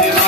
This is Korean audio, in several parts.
Thank you.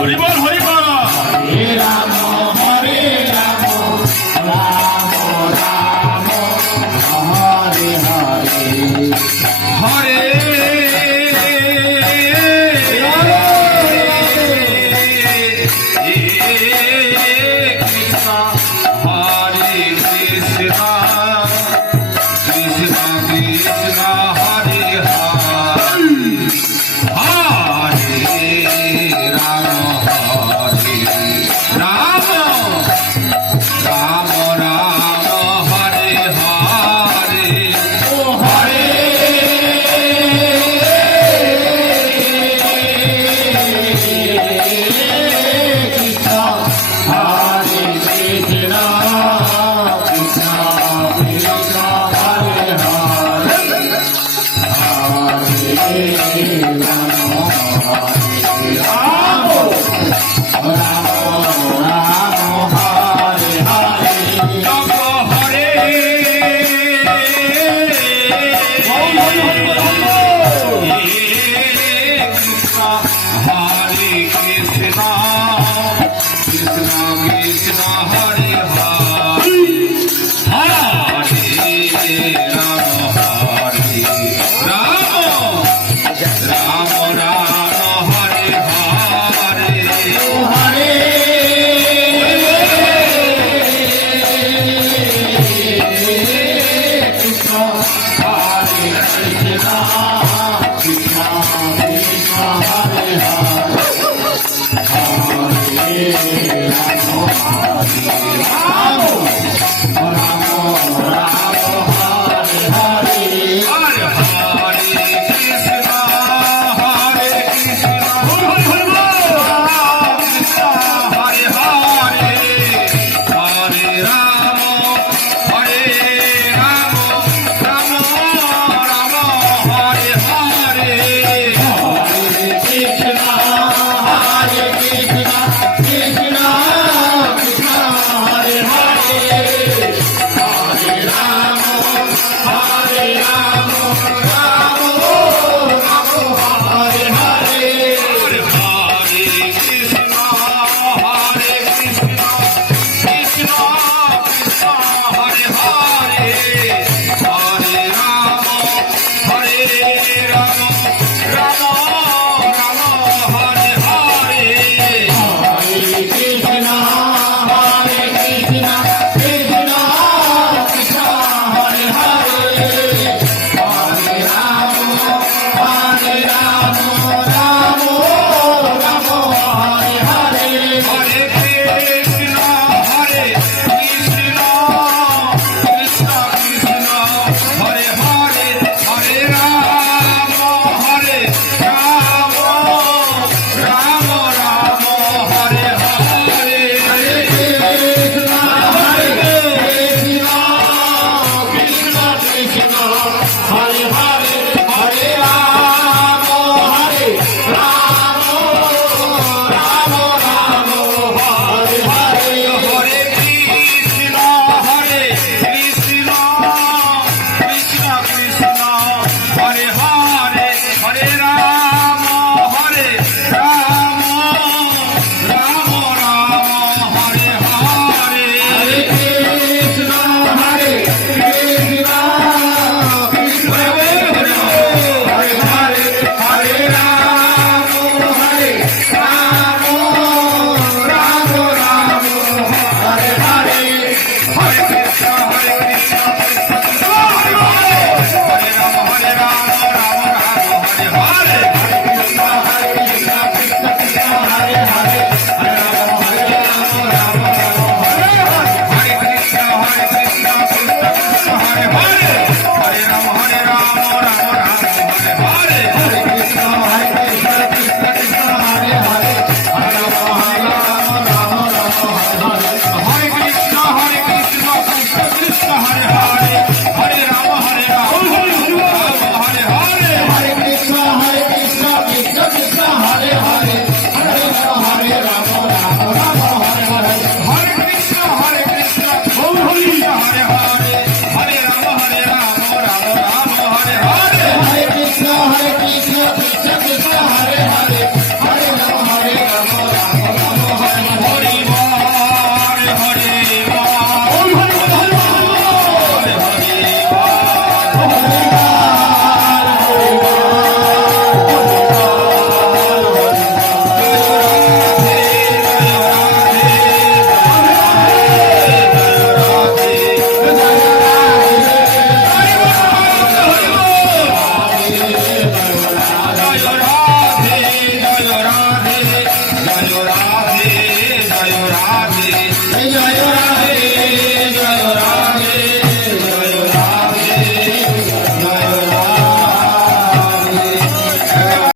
Arriba! 아오